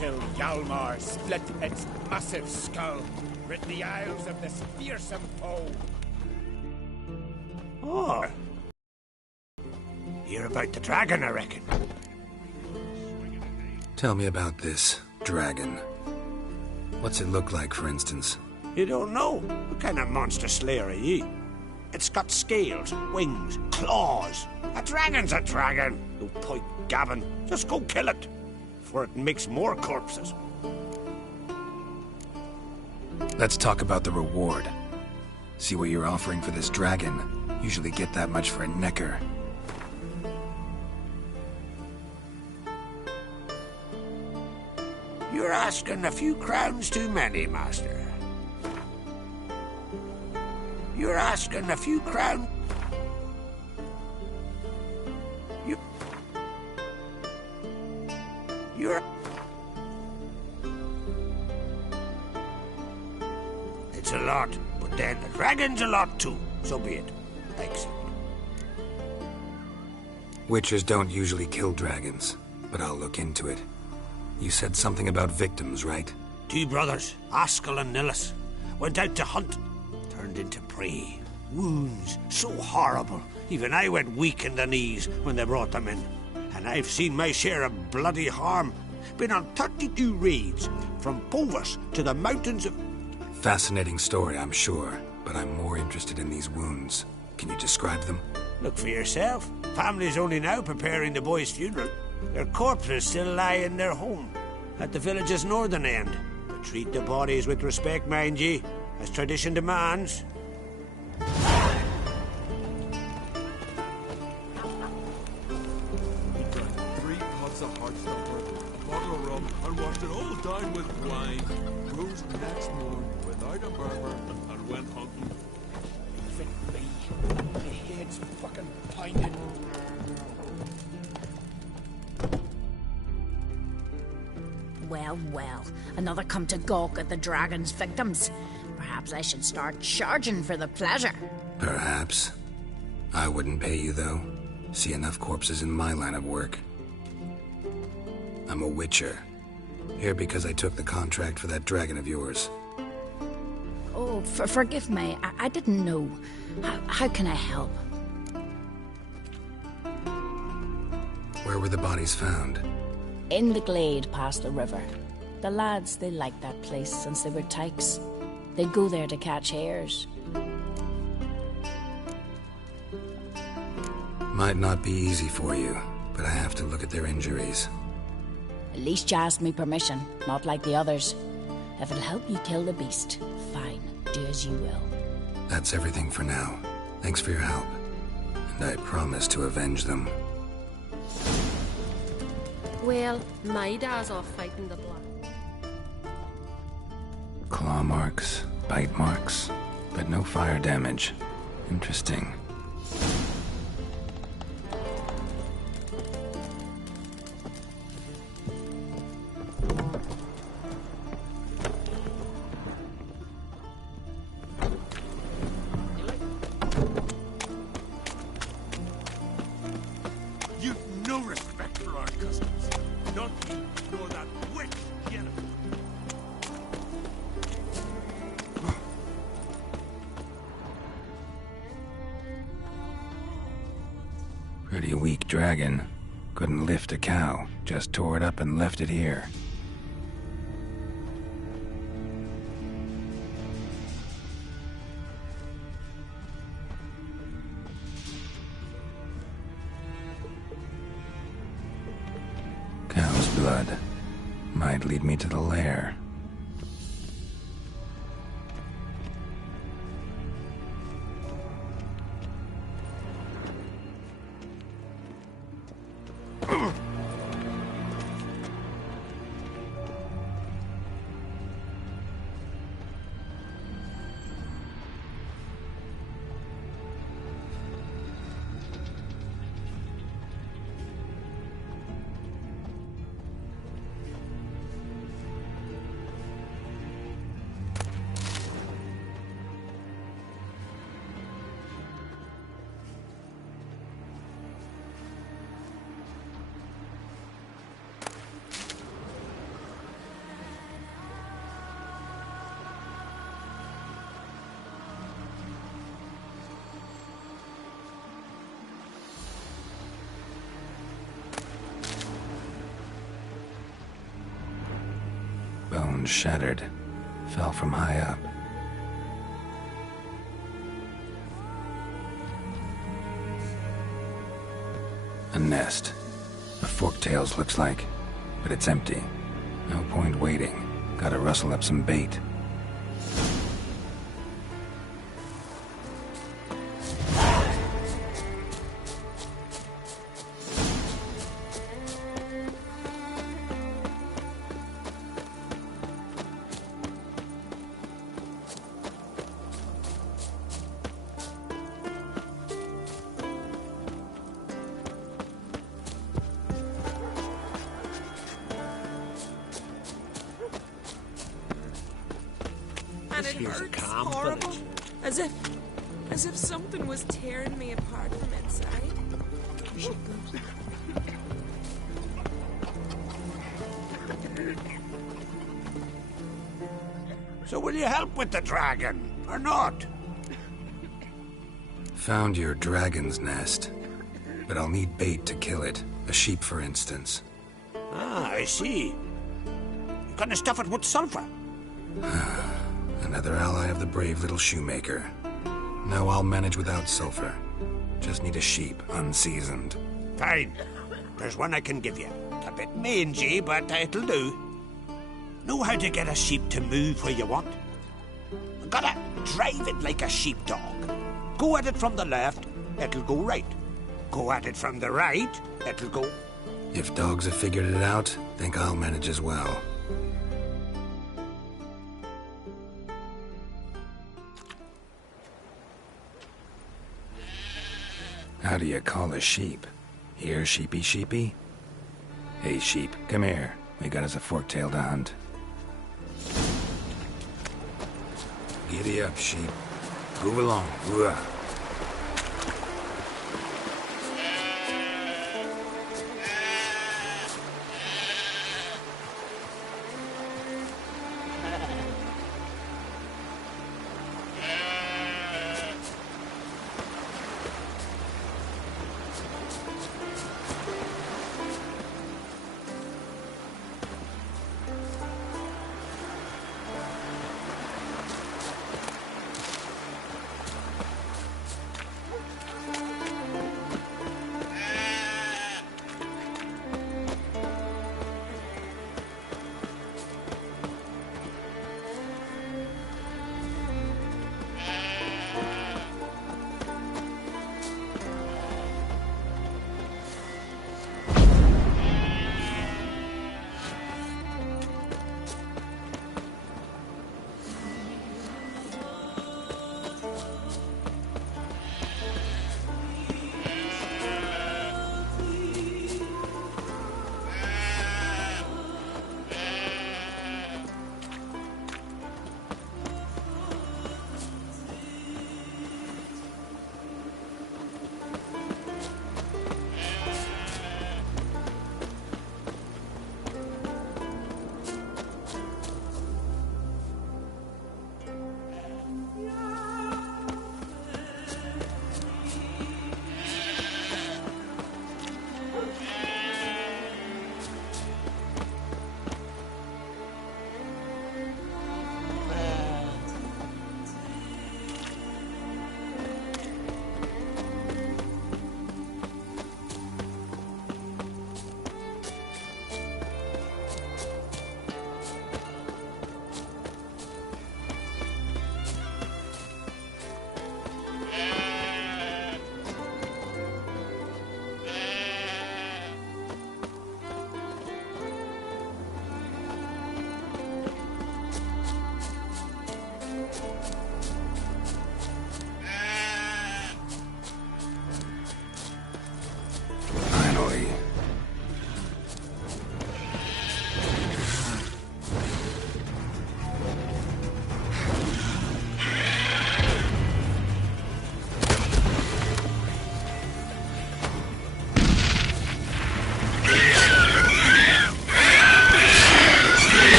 Till Hjalmar split its massive skull, rid the Isles of this fearsome foe. Oh. Hear about the dragon, I reckon. Tell me about this dragon. What's it look like, for instance? You don't know? What kind of monster slayer are ye? It's got scales, wings, claws. A dragon's a dragon. No point gabbing. Just go kill it, for it makes more corpses. Let's talk about the reward. See what you're offering for this dragon. Usually get that much for a necker. You're asking a few crowns too many, master. You're asking a few crowns. You're... It's a lot, but then the dragon's a lot too. So be it. Excellent. Witchers don't usually kill dragons, but I'll look into it. You said something about victims, right? 2 brothers, Askell and Nillis, went out to hunt, turned into prey. Wounds so horrible, even I went weak in the knees when they brought them in. And I've seen my share of bloody harm. Been on 32 raids, from Povus to the mountains of... Fascinating story, I'm sure, but I'm more interested in these wounds. Can you describe them? Look for yourself. Family's only now preparing the boy's funeral. Their corpses still lie in their home, at the village's northern end. But treat the bodies with respect, mind ye, as tradition demands. fine. Rose the next morn without a murmur and went hunting. Fit me. My head's fucking pounding. Well, well. Another come to gawk at the dragon's victims. Perhaps I should start charging for the pleasure. Perhaps. I wouldn't pay you, though. See enough corpses in my line of work. I'm a witcher. Here because I took the contract for that dragon of yours. Oh, forgive me. I didn't know. How can I help? Where were the bodies found? In the glade past the river. The lads, they liked that place since they were tykes. They'd go there to catch hares. Might not be easy for you, but I have to look at their injuries. At least you asked me permission, not like the others. If it'll help you kill the beast, fine, do as you will. That's everything for now. Thanks for your help. And I promise to avenge them. Well, my dad's off fighting the blood. Claw marks, bite marks, but no fire damage. Interesting. You've no respect for our customs. Not you, nor that witch, Jennifer. Pretty weak dragon. Couldn't lift a cow. Just tore it up and left it here. Cow's blood. Might lead me to the lair. Bones shattered. Fell from high up. A nest. A forktails looks like, but it's empty. No point waiting. Gotta rustle up some bait. And it hurts horrible. As if something was tearing me apart from inside. So will you help with the dragon, or not? Found your dragon's nest, but I'll need bait to kill it. A sheep, for instance. Ah, I see. You gonna stuff it with sulfur? Another ally of the brave little shoemaker. No, I'll manage without sulfur. Just need a sheep, unseasoned. Fine. There's one I can give you. A bit mangy, but it'll do. Know how to get a sheep to move where you want? Gotta drive it like a sheepdog. Go at it from the left, it'll go right. Go at it from the right, it'll go... If dogs have figured it out, think I'll manage as well. How do you call a sheep? Here, sheepy sheepy? Hey, sheep, come here. We got us a fork-tailed hound. Giddy up, sheep. Move along. Whoa.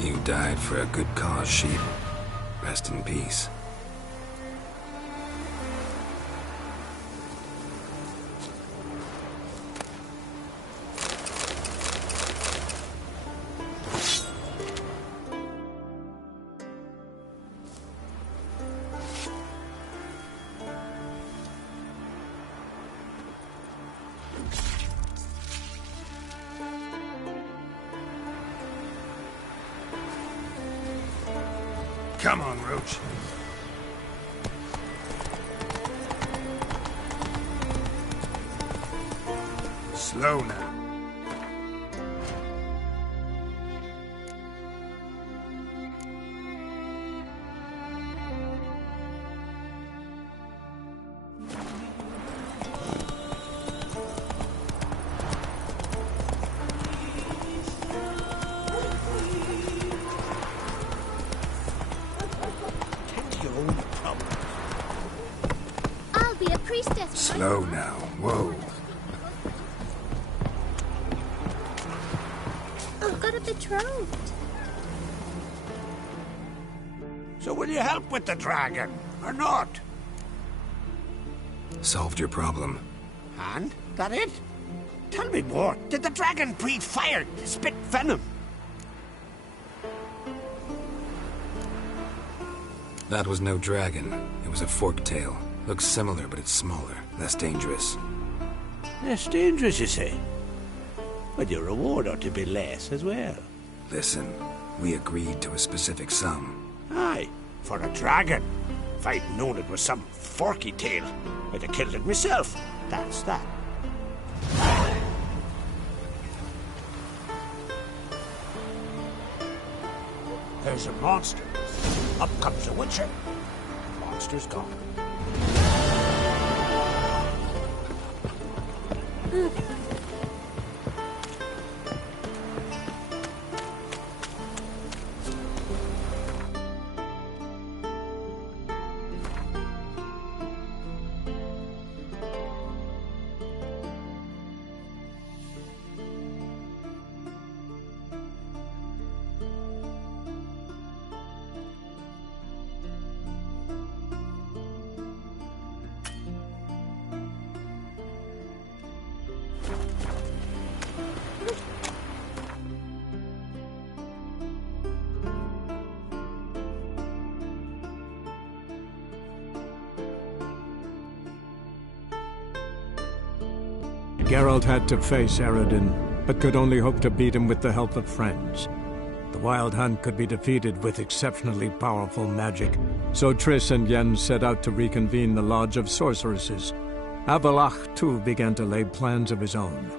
You died for a good cause, sheep. Rest in peace. Come on, Roach. Slow now. Slow now. Whoa. I've got a betrothed. So will you help with the dragon, or not? Solved your problem. And? That it? Tell me more. Did the dragon breathe fire, spit venom? That was no dragon. It was a fork-tail. Looks similar, but it's smaller, less dangerous. Less dangerous, you say? But your reward ought to be less as well. Listen, we agreed to a specific sum. Aye, for a dragon. If I'd known it was some forky tail, I'd have killed it myself. That's that. There's a monster. Up comes the Witcher. The monster's gone. Geralt had to face Eredin, but could only hope to beat him with the help of friends. The Wild Hunt could be defeated with exceptionally powerful magic, so Triss and Yen set out to reconvene the Lodge of Sorceresses. Avalach, too, began to lay plans of his own.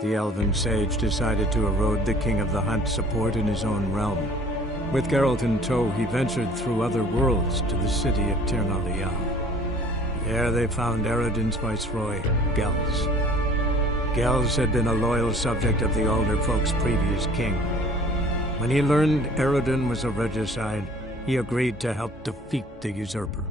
The elven sage decided to erode the King of the Hunt's support in his own realm. With Geralt in tow, he ventured through other worlds to the city of Tir na Lial. There they found Eredin's viceroy, Gels. Gels had been a loyal subject of the Alder Folk's previous king. When he learned Eredin was a regicide, he agreed to help defeat the usurper.